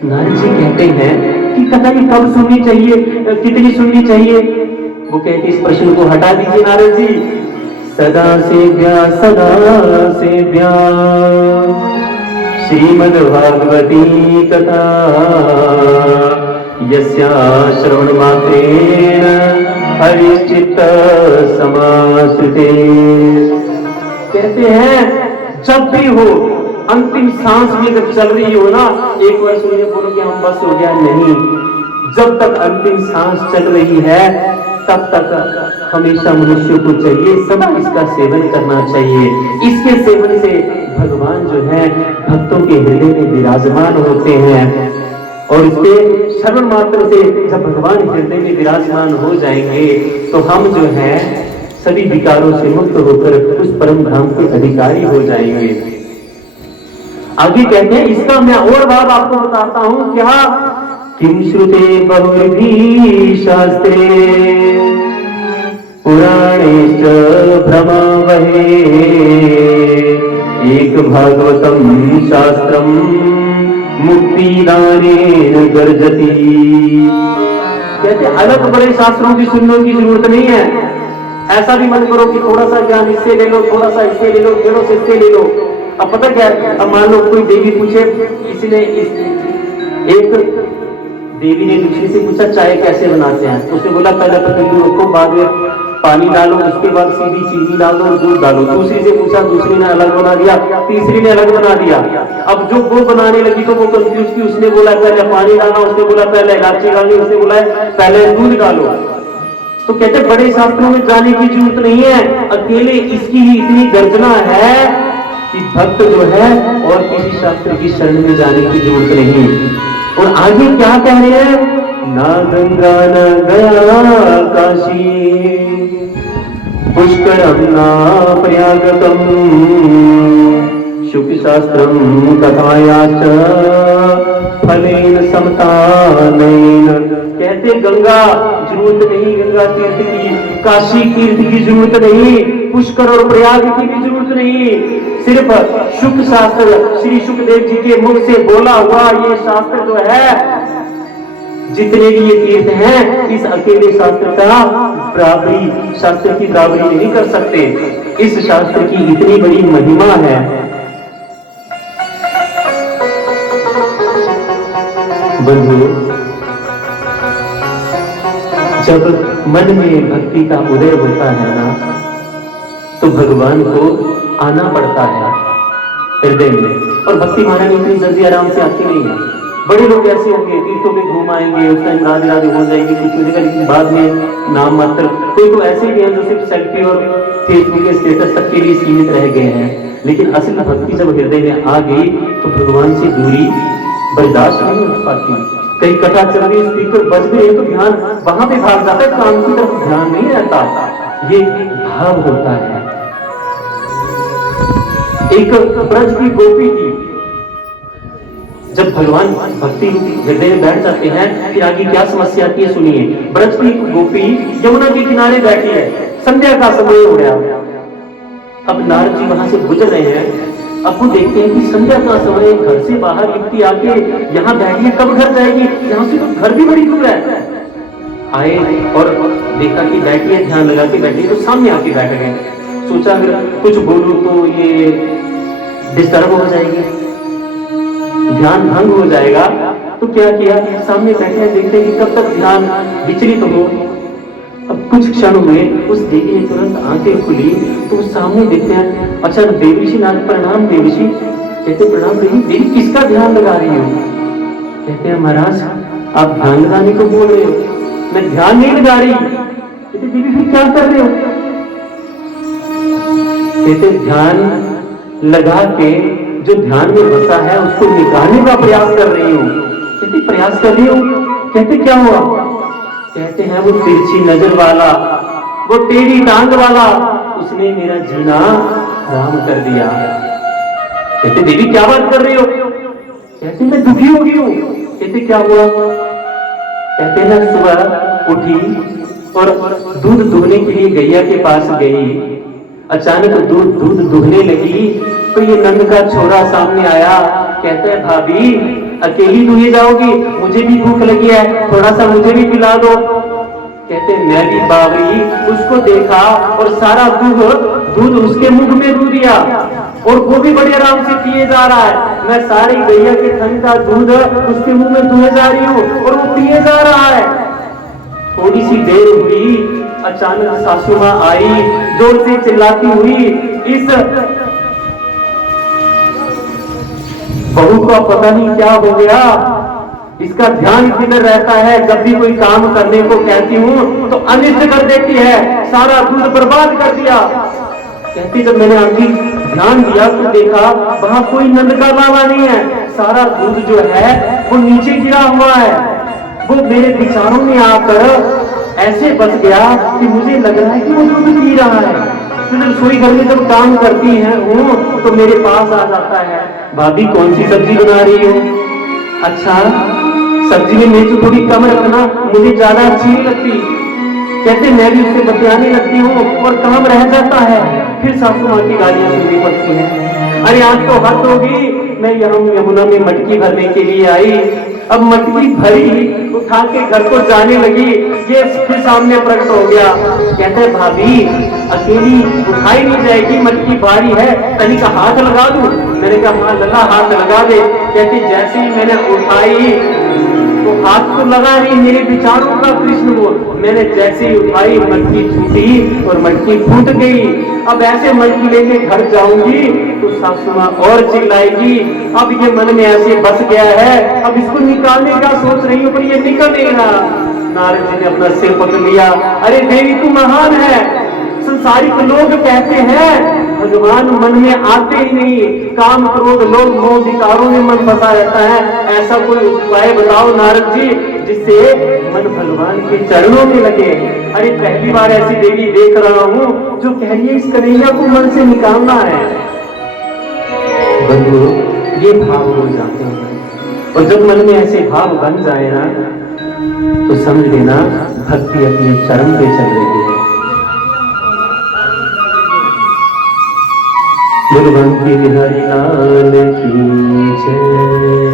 नारद जी कहते हैं कि कथा ये कब सुननी चाहिए, कितनी सुननी चाहिए? वो कहते इस प्रश्न को हटा दीजिए नारद जी। सदा सेव्या श्रीमद्भागवती कथा यस्या श्रवण मात्रेण हरिश्चित्त समाश्रिते। कहते हैं जब भी हो, अंतिम सांस में जब चल रही हो ना, एक बार सुनिए, बोलो कि हम बस हो गया, नहीं। जब तक अंतिम सांस चल रही है तब तक हमेशा मनुष्य को चाहिए, सदा इसका सेवन करना चाहिए। इसके सेवन से भगवान जो है भक्तों के हृदय में विराजमान होते हैं, और इसके श्रवण मात्र से जब भगवान हृदय में विराजमान हो जाएंगे तो हम जो है सभी विकारों से मुक्त होकर उस परम धाम के अधिकारी हो जाएंगे। आगे कहते हैं, इसका मैं और भाव आपको बताता हूं। क्या? किम श्रुते बहुविधि शास्त्रे पुराणेश्च भ्रमावहे एक भागवतम शास्त्रम मुक्तिदानेन गर्जति। कहते अलग बड़े शास्त्रों की सुनने की जरूरत नहीं है। ऐसा भी मत करो कि थोड़ा सा ज्ञान इससे ले लो, थोड़ा सा इससे ले लो, थोड़ा सा इससे ले लो। अब पता क्या है, अब मान लो कोई देवी पूछे, इसने एक देवी ने दूसरी से पूछा चाय कैसे बनाते हैं, तो उसने बोला पहले पतीली रखो, बाद में पानी डालो, उसके बाद सीधी चीनी डालो और दूध डालो। दूसरी से पूछा, दूसरी ने अलग बना दिया, तीसरी ने अलग बना दिया। अब जो वो बनाने लगी तो वो कंफ्यूज थी, उसने बोला पहले पानी डालो, उसने बोला पहले इलायची डालनी, उसने बोला पहले दूध डालो। तो कहते बड़े शास्त्रों में जाने की जरूरत नहीं है, अकेले इसकी ही इतनी गर्जना है कि भक्त जो है और किसी शास्त्र की शरण में जाने की जरूरत नहीं। और आगे क्या कह रहे हैं? ना गंगा न गया काशी पुष्करम ना प्रयागतम शुक शास्त्रम कथायाच फलेन समतानेन। कहते गंगा जरूरत नहीं, गंगा तीर्थ की, काशी तीर्थ की जरूरत नहीं, पुष्कर और प्रयाग की भी जरूरत नहीं। सिर्फ शुक शास्त्र, श्री सुखदेव जी के मुख से बोला हुआ ये शास्त्र जो है, जितने भी ये तीर्थ हैं, इस अकेले शास्त्र का बराबरी, शास्त्र की बराबरी नहीं कर सकते। इस शास्त्र की इतनी बड़ी महिमा है। बंधु, जब मन में भक्ति का उदय होता है ना, तो भगवान को आना पड़ता है हृदय में। और भक्ति महारानी इतनी जल्दी आराम से आती नहीं है। बड़े लोग ऐसे होंगे, तीर्थों में घूम आएंगे, उस टाइम राधे राधे हो जाएगी, कुछ मिलेगा, लेकिन बाद में नाम मात्र। कोई तो ऐसे भी हैं जो सिर्फ सेल्फी और फेसबुक के स्टेटस तक के लिए सीमित रह गए हैं। लेकिन असल भक्ति जब हृदय में आ गई तो भगवान से दूरी बर्दाश्त नहीं हो पाती। कई कथा चल रही, स्पीकर बज भी रही तो ध्यान वहां पे भाग जाता है, काम की तरफ ध्यान नहीं रहता। ये भाव होता है। एक ब्रज की गोपी थी, जब भगवान भक्ति हृदय में बैठ जाते हैं फिर आगे क्या समस्या आती है सुनिए। ब्रज की गोपी यमुना के किनारे बैठी है, संध्या का समय हो गया। अब नारद जी वहां से गुजर रहे हैं, अब वो देखते हैं कि संध्या का समय, घर से बाहर युवती आके यहाँ बैठी है, कब घर जाएगी, यहाँ से तो घर भी बड़ी दूर है। आए और देखा कि बैठी है, ध्यान लगा के बैठी है, तो सामने आके बैठ गए। सोचा अगर कुछ बोलूं तो ये डिस्टर्ब हो जाएगी, ध्यान भंग हो जाएगा। तो क्या किया, सामने बैठे हैं, देखते हैं कि कब तक ध्यान विचलित हो। अब कुछ क्षण हुए, उस देवी ने तुरंत आंखें खुली तो सामने देखते हैं, अच्छा देवीशी नाथ, प्रणाम देवीशी। कहते प्रणाम देवी। देवी किसका ध्यान लगा रही हो? कहते हैं महाराज आप ध्यान लगाने को बोल रहे हो, मैं ध्यान नहीं लगा रही। कहते देवी फिर क्या कर रहे हो? कहते ध्यान लगा के जो ध्यान में बसा है उसको निकालने का प्रयास कर रही हूँ। कहते प्रयास कर रही हूँ? कहते क्या हुआ? कहते हैं वो तिरछी नजर वाला, वो टेढ़ी टांग वाला, उसने मेरा जीना हराम कर दिया। कहते देवी क्या बात कर रही हो? कहते मैं दुखी हो गई हूँ। कहते क्या हुआ? कहते मैं सुबह उठी और दूध दुहने के लिए गैया के पास गई, अचानक दूध दुहने लगी तो ये नंद का छोरा सामने आया। कहते हैं भाभी अकेली दुही जाओगी, मुझे भी भूख लगी है, थोड़ा सा मुझे भी पिला दो। कहते मैं भी बावरी उसको देखा और सारा दूध उसके मुंह में दू दिया और वो भी बड़े आराम से पिए जा रहा है। मैं सारी गैया के थन का दूध उसके मुंह में दुहे जा रही हूँ और वो पिए जा रहा है। थोड़ी सी देर हुई, अचानक सासू माँ आई, जोर से चिल्लाती हुई, इस बहू का पता नहीं क्या हो गया, इसका ध्यान किधर रहता है, जब भी कोई काम करने को कहती हूँ तो अनिष्ट कर देती है, सारा दूध बर्बाद कर दिया। कहती जब मैंने आंखी ध्यान दिया तो देखा वहां कोई नंद का लावा नहीं है, सारा दूध जो है वो नीचे गिरा हुआ है। वो मेरे विचारों में आकर ऐसे बच गया कि मुझे लग रहा है कि वो दूध पी रहा है। तो रसोई घर में जब काम करती है वो तो मेरे पास आ जाता है, भाभी कौन सी सब्जी बना रही हो? अच्छा सब्जी में मिर्च थोड़ी कम रखना, मुझे ज्यादा अच्छी नहीं लगती। कहते मैं भी उससे बतियाने लगती हूँ और काम रह जाता है, फिर सासू माँ की गालियां सुननी पड़ती हैं। अरे आज तो हद होगी, मैं यहाँ यमुना में मटकी भरने के लिए आई, अब मटकी भरी उठा के घर को जाने लगी, ये फिर सामने प्रकट हो गया। कहते हैं भाभी अकेली उठाई नहीं जाएगी, मटकी भारी है, तनिक हाथ लगा दूं? मैंने कहा हाँ लला हाथ लगा दे। कहती जैसे ही मैंने उठाई तो हाथ तो लगा नहीं, मेरे विचारों का कृष्ण बोल, मैंने जैसे ही उठाई मटकी छूटी और मटकी फूट गई। अब ऐसे मटकी लेके घर जाऊंगी तो सासू माँ और चिल्लाएगी, अब ये मन में ऐसे बस गया है, अब इसको निकालने का सोच रही हूँ पर ये निकल नहीं रहा। नारद जी ने अपना सिर पकड़ लिया, अरे देवी तू महान है, संसारिक लोग कहते हैं भगवान मन में आते ही नहीं, काम क्रोध लोभ मोह विकारों में मन फंसा रहता है, ऐसा कोई उपाय बताओ नारद जी जिससे मन भगवान के चरणों में लगे। अरे पहली बार ऐसी देवी देख रहा हूँ जो कह रही है इस कन्हैया को मन से निकालना है। बंधु ये भाव हो जाते हैं और जब मन में ऐसे भाव बन जाए ना तो समझ लेना भक्ति अपने चरम पे चल रही है। भगवान की हरि लाल की जय।